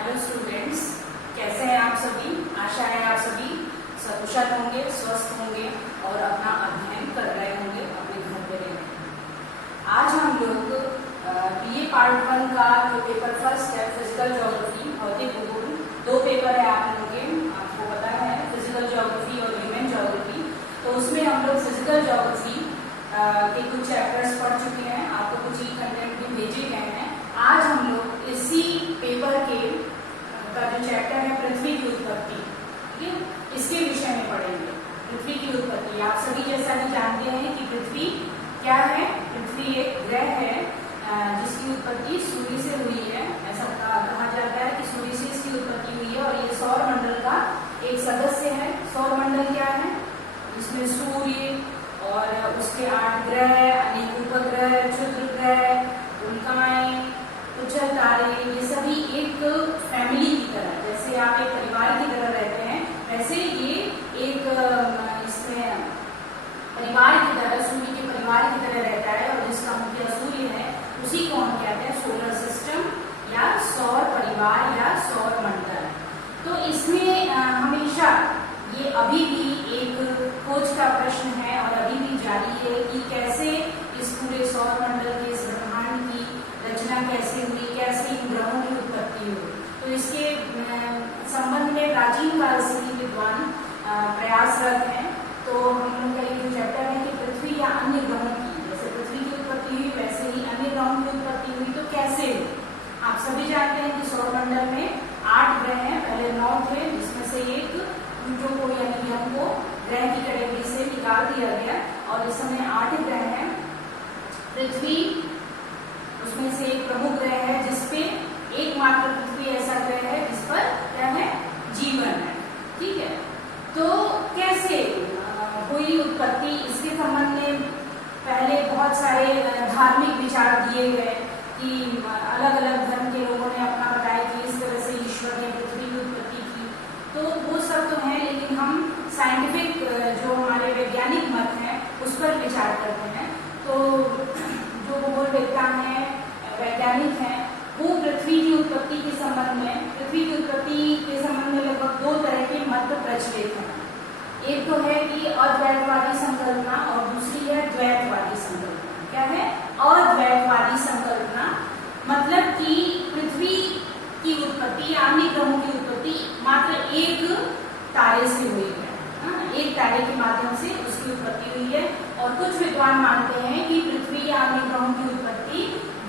Hello students, कैसे हैं आप सभी। आशा है आप सभी सकुशल होंगे, स्वस्थ होंगे और अपना अध्ययन कर रहे होंगे, अपने घर पे रह रहे। आज हम लोग बीए पार्ट 1 का जो पेपर फर्स्ट है फिजिकल ज्योग्राफी भौतिक भूगोल, 2 पेपर है आप लोगों के, आपको पता है फिजिकल ज्योग्राफी और ह्यूमन ज्योग्राफी। तो उसमें हम लोग फिजिकल ज्योग्राफी के कुछ चैप्टर्स पढ़ चुके हैं, आपको कुछ ई कंटेंट भी भेजे गए हैं। आज हम लोग इसी पेपर के का जो चैप्टर है पृथ्वी की उत्पत्ति, ठीक है, इसके विषय में पढ़ेंगे। पृथ्वी की उत्पत्ति आप सभी जैसा भी जानते हैं कि पृथ्वी क्या है। पृथ्वी एक ग्रह है जिसकी उत्पत्ति सूर्य से हुई है। ऐसा कहा जाता है कि सूर्य से इसकी उत्पत्ति हुई है और ये सौर मंडल का एक सदस्य है। सौर मंडल क्या है, इसमें सूर्य और उसके 8 ग्रह, अनेक उपग्रह, क्षुद्र ग्रह, उल्काएं, उज्जवल तारे, ये सभी एक फैमिली की तरह, जैसे आप एक परिवार की तरह रहते हैं, वैसे ये एक इसमें परिवार की तरह, सूर्य के परिवार की तरह रहता है। और जिसका मुख्य सूर्य है उसी को हम कहते हैं सोलर सिस्टम या सौर परिवार या सौर मंडल। तो इसमें हमेशा ये अभी भी एक खोज का प्रश्न है और अभी भी जारी है कि कैसे इस पूरे सौर मंडल के इस ब्रह्मांड की रचना कैसे हुई, कैसे इन ग्रहों की उत्पत्ति हुई। तो इसके संबंध में प्राचीन काल से ही विद्वान प्रयासरत हैं। तो हम लोग का ये चैप्टर है कि पृथ्वी या अन्य ग्रहों की, जैसे पृथ्वी की उत्पत्ति हुई वैसे ही अन्य ग्रहों की उत्पत्ति हुई, तो कैसे हुई। आप सभी जानते हैं कि सौर मंडल में 8 ग्रह हैं, पहले 9 थे, जिसमें से एक प्लूटो को यानी कि हमको ग्रह की कैटेगरी से निकाल दिया गया और इस समय 8 ग्रह हैं। पृथ्वी उसमें से एक प्रमुख ग्रह है, जिसपे एकमात्र पृथ्वी ऐसा ग्रह है जिस पर क्या है, जीवन है। ठीक है, तो कैसे हुई उत्पत्ति, इसके संबंध में पहले बहुत सारे धार्मिक विचार दिए गए कि अलग अलग धर्म के लोगों ने अपना बताया कि इस तरह से ईश्वर ने पृथ्वी की उत्पत्ति की। तो वो सब तो है, लेकिन हम साइंटिफिक जो हमारे वैज्ञानिक मत है उस पर विचार करते हैं। तो जो भूगोलवेत्ता हैं, वैज्ञानिक हैं, वो पृथ्वी की उत्पत्ति के संबंध में, पृथ्वी की उत्पत्ति के संबंध में लगभग 2 तरह के मत प्रचलित हैं। एक तो है कि अद्वैतवादी संकल्पना और दूसरी है द्वैतवादी संकल्पना। क्या है अद्वैतवादी संकल्पना, मतलब कि पृथ्वी की उत्पत्ति, अन्य ग्रहों की उत्पत्ति मात्र एक तारे से हुई है। एक तारे के माध्यम से उसकी उत्पत्ति हुई है। और कुछ विद्वान मानते हैं कि पृथ्वी या अन्य ग्रहों की उत्पत्ति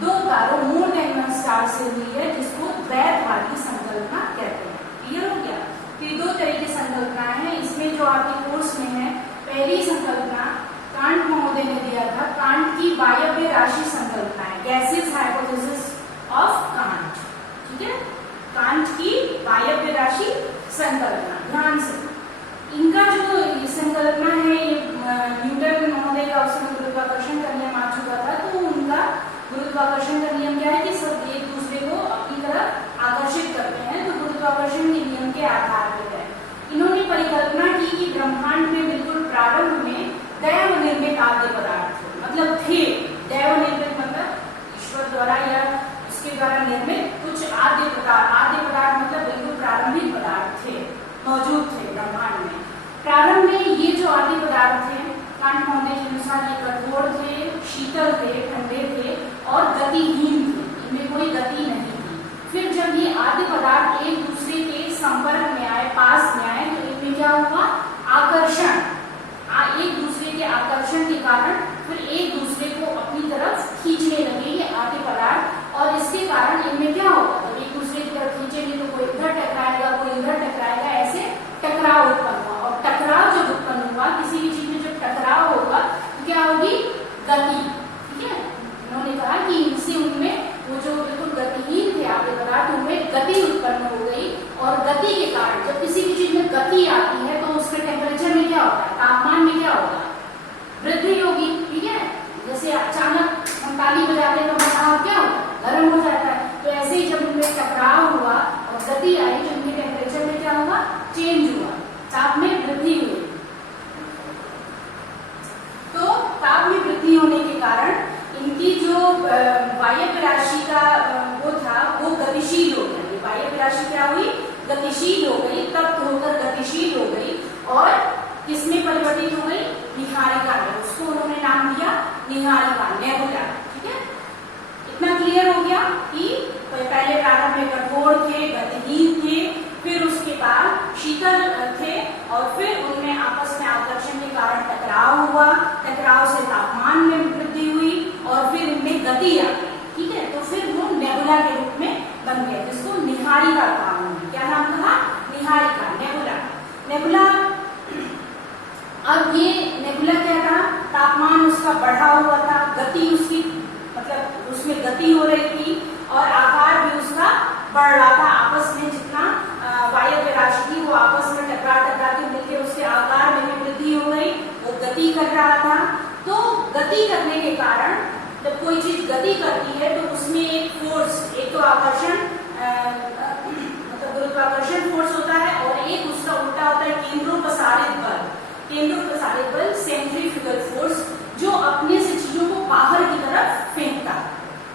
2 तारों मोर देन वन स्टार से हुई है, जिसको द्वैतवादी संकल्पना कहते हैं। क्लियर हो गया। तो ये 2 तरह की संकल्पनाएं हैं। इसमें जो आपके कोर्स में है, पहली संकल्पना कांट महोदय ने दिया था, कांट की वायव्य राशि संकल्पना है, गैसियस हाइपोथेसिस ऑफ कांट। ठीक है, कांट की वायव्य राशि संकल्पना, ध्यान से इनका जो संकल्पना है, ये न्यूटन महोदय का उस समय गुरुत्वाकर्षण का नियम आ चुका था। तो उनका गुरुत्वाकर्षण का नियम क्या है कि सब एक दूसरे को अपनी तरफ आकर्षित करते हैं। तो गुरुत्वाकर्षण के नियम के आधार पर है इन्होंने परिकल्पना की कि ब्रह्मांड में बिल्कुल प्रारंभ में दैव निर्मित आद्य पदार्थ, मतलब थे, दैव निर्मित मतलब ईश्वर द्वारा या उसके द्वारा निर्मित कुछ आद्य पदार्थ मतलब बिल्कुल प्रारंभिक पदार्थ थे, मौजूद थे ब्रह्मांड में। प्रारंभ में ये जो आदि पदार्थ थे, कांट महोदय के अनुसार ये कठोर थे, शीतल थे, ठंडे थे और गतिहीन थे, इनमें कोई गति नहीं थी। फिर जब ये आदि पदार्थ एक दूसरे के संपर्क में आए, पास में आए, तो इनमें क्या हुआ, आकर्षण, एक दूसरे के आकर्षण के कारण फिर एक दूसरे को अपनी तरफ खींचने लगे ये आदि पदार्थ। और इसके कारण इनमें क्या होगा, जब एक दूसरे की तरफ खींचेंगे तो कोई इधर टकराएगा, कोई इधर टकराएगा, ऐसे टकराव उत्पन्न हुआ। और टकराव जब उत्पन्न हुआ, किसी भी चीज में जब टकराव होगा तो क्या होगी, गति। ठीक है, उन्होंने कहा कि इनसे उनमें वो जो बिल्कुल गतिहीन थे आदि पदार्थ, उनमें गति उत्पन्न हो गई। और गति के कारण जब किसी भी चीज में गति आती है तो उसके टेम्परेचर में क्या होता है, तापमान में क्या होगा, वृद्धि होगी। ठीक है, जैसे अचानक हम ताली बजाते हैं तो हमारा क्या होता है, गर्म हो जाता है। तो ऐसे ही जब उनमें टकराव हुआ और गति आई तो उनके टेम्परेचर में क्या हुआ, चेंज हुआ, ताप में वृद्धि हुई। तो ताप में वृद्धि होने के कारण इनकी जो वायव्य राशि का वो था वो गतिशील हो गया। वायव्य राशि क्या हुई, गतिशील हो गई, तप्त होकर गतिशील हो गई और किसमें परिवर्तित हो गई, निहारिका में। उसको उन्होंने नाम दिया निहारिका, नेबुला। ठीक है, इतना क्लियर हो गया कि पहले प्रारंभ में कठोर थे, गतिहीन थे, फिर उसके बाद शीतल थे और फिर उनमें आपस में आकर्षण के कारण टकराव हुआ, टकराव से तापमान में वृद्धि हुई और फिर इनमें गति आ गई। ठीक है, तो फिर वो नेबुला के रूप में बन गए, जिसको निहारिका कहा उन्होंने। क्या नाम कहा, निहारिका, नेबुला। नेबुला, अब ये नेबुला क्या था, तापमान उसका बढ़ा हुआ था, गति उसकी मतलब उसमें गति हो रही थी और आकार भी उसका बढ़ रहा था। आपस में जितना वायव्य राशि थी वो आपस में टकरा टकरा के मिलकर उसके आकार में भी वृद्धि हो गई, वो गति कर रहा था। तो गति करने के कारण जब कोई चीज गति करती है तो उसमें एक फोर्स, एक तो आकर्षण मतलब गुरुत्वाकर्षण फोर्स होता है और एक उसका उल्टा होता है केंद्रोपसारित बल। केंद्रोपसारित बल, सेंट्रीफ्यूगल फोर्स, जो अपने से चीजों को बाहर की तरफ फेंकता है।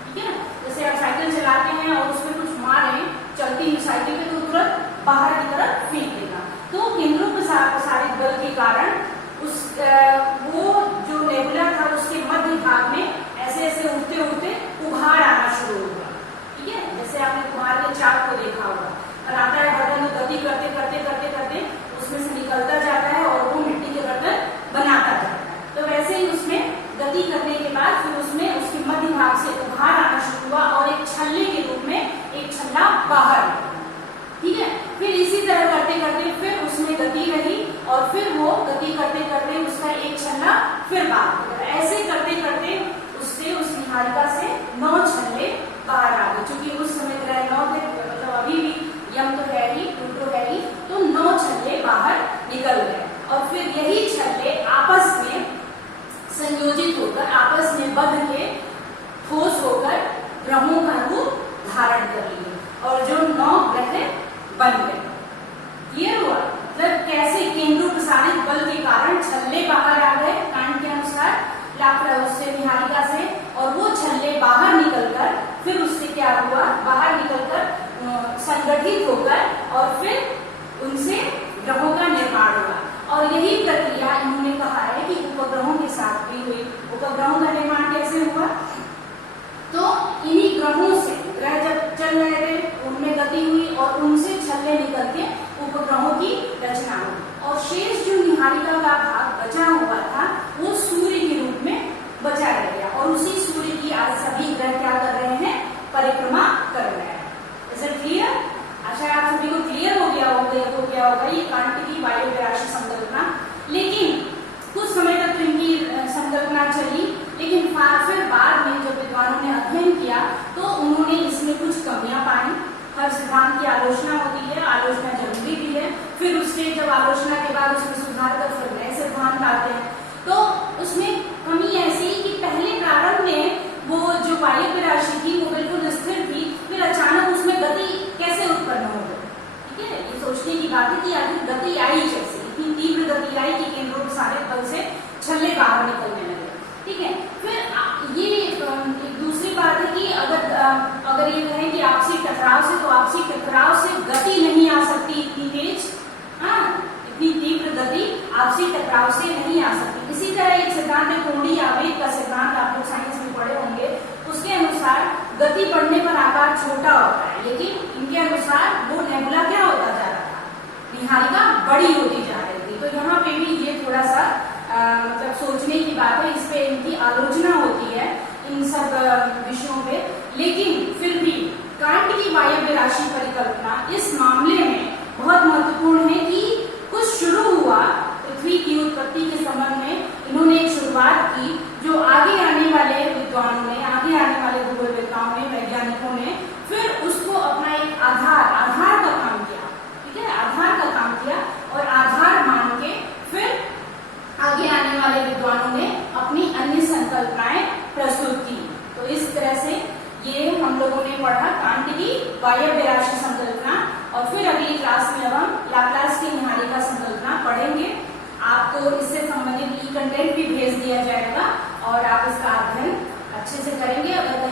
ठीक है, जैसे आप साइकिल चलाते हैं और उसमें कुछ मारे चलती हुई साइकिल पे तो तुरंत बाहर की तरफ फेंक देगा। तो केंद्रोपसारित बल के कारण उस वो जो नेबुला था उसके मध्य भाग में ऐसे ऐसे उठते उठते उभार आना शुरू हुआ। ठीक है, जैसे आपने कुम्हार के चाक को देखा होगा, बनाता है बर्तन, गति करते करते करते करते उसमें से निकलता जाता है और वो मिट्टी के बर्तन बनाता जाता है। तो वैसे ही उसमें गति करने के बाद फिर उसमें उसके मध्य भाग से उभार आना शुरू हुआ और एक छल्ले के रूप में एक छल्ला बाहर निकला। ठीक है, फिर इसी तरह करते करते फिर उसमें गति रही और फिर वो गति करते करते उसका एक छल्ला फिर बाहर निकला। ऐसे करते करते उससे उस निहारिका से 9 छल्ले बाहर आ गए। चूंकि उस समय ग्रह 9 थे, मतलब अभी भी यम तो है ही, प्लूटो है ही, तो 9 छल्ले बाहर निकल गए और फिर यही छल्ले आपस में संयोजित होकर, आपस में बंध के ठोस होकर ग्रहों का रूप धारण कर लिए और जो 9 ग्रह बन गए। क्लियर हुआ, मतलब कैसे केंद्रोपसारित बल के कारण छल्ले बाहर आ गए कांट के अनुसार, उससे निहारिका से, और वो छल्ले बाहर निकलकर फिर उससे क्या हुआ, बाहर निकलकर संगठित होकर और फिर उनसे ग्रहों का निर्माण हुआ। और यही प्रक्रिया इन्होंने कहा है कि उपग्रहों के साथ भी हुई। उपग्रहों का निर्माण कैसे हुआ, तो इन्हीं ग्रहों से, ग्रह जब चल रहे थे उनमें गति हुई और उनसे छल्ले निकल के उपग्रहों की रचना हुई और शेष जो निहारिका का भाग बचा हुआ था वो सूर्य के रूप में बचा रह गया और उसी सूर्य की आज सभी ग्रह क्या कर रहे हैं, परिक्रमा कर रहे हैं। Is it clear? आशा है आप सभी को क्लियर हो गया होगा तो क्या होगा, ये कांट की वायव्य राशि संकल्पना। लेकिन कुछ समय तक तो इनकी संकल्पना चली, लेकिन फिर बाद में जब विद्वानों ने अध्ययन किया तो उन्होंने इसमें कुछ कमियां पाई। हर सिद्धांत की आलोचना होती है, आलोचना जरूरी भी है, फिर उसके जब आलोचना के बाद उसमें सुधार कर फिर नए सिद्धांत आते हैं। तो उसमें कमी ऐसी कि पहले प्रारंभ में वो जो वायव्य राशि थी वो बिल्कुल स्थिर थी, फिर अचानक उसमें गति कैसे उत्पन्न हो गई। ठीक है, ये सोचने की बात है कि आखिर गति आई कैसे, इतनी तीव्र गति आई कि केंद्रोपसारित बल से छल्ले बाहर निकलने लगे। ठीक है, फिर ये एक दूसरी बात है कि अगर ये कहें कि आपसी टकराव से, तो आपसी टकराव से गति नहीं आ सकती इतनी तेज, हाँ, इतनी तीव्र गति आपसी टकराव से नहीं आ सकती। इसी तरह एक सिद्धांत है कोणीय आवेग का सिद्धांत, आप लोग साइंस में पढ़े होंगे। उसके अनुसार गति बढ़ने पर आकार छोटा होता है, लेकिन इनके अनुसार वो नेबुला क्या होता जा रहा था, निहारिका बड़ी होती जा रही थी। तो यहाँ पे भी ये थोड़ा सा मतलब सोचने की बात है, इस पे इनकी आलोचना होती है इन सब विषयों पे। लेकिन फिर भी कांट की वायव्य राशि परिकल्पना इस मामले में बहुत महत्वपूर्ण है कि कुछ शुरू हुआ पृथ्वी की उत्पत्ति के संबंध में, इन्होंने एक शुरुआत की जो आगे आने वाले विद्वानों ने, आगे आने वाले भूगोलवेत्ताओं ने, वैज्ञानिकों ने फिर उसको अपना एक आधार का काम किया। ठीक है, आधार का काम किया और आधार मान के फिर आगे आने वाले विद्वानों ने अपनी अन्य संकल्पनाएं प्रस्तुत की। तो इस तरह से ये हम लोगों ने पढ़ा कांट की वायव्य राशि संकल्पना, और फिर अगली क्लास में अब हम लाप्लास की निहारिका संकल्पना पढ़ेंगे। आपको इससे संबंधित ई कंटेंट भी भेज दिया जाएगा और आप इसका अध्ययन अच्छे से करेंगे। अगर